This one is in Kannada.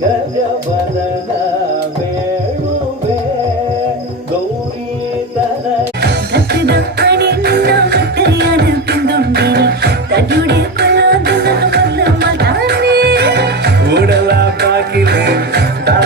ಗಜವದನ ಬೇಳುವೆ ಗೌರಿ ತನ ಗದ್ದದ ಅಣಿ ನಿನ್ನ ಮತ್ತೆಯಾನ ಪಿಂದೊಂದಿನಿ ತಜುಡಿ ಕೊಲ್ಲೋದು ನನ್ನ ಮೊದಲ ಮತಾನೆ ಉಡಲ ಬಾಗಿಲೆ ತಳ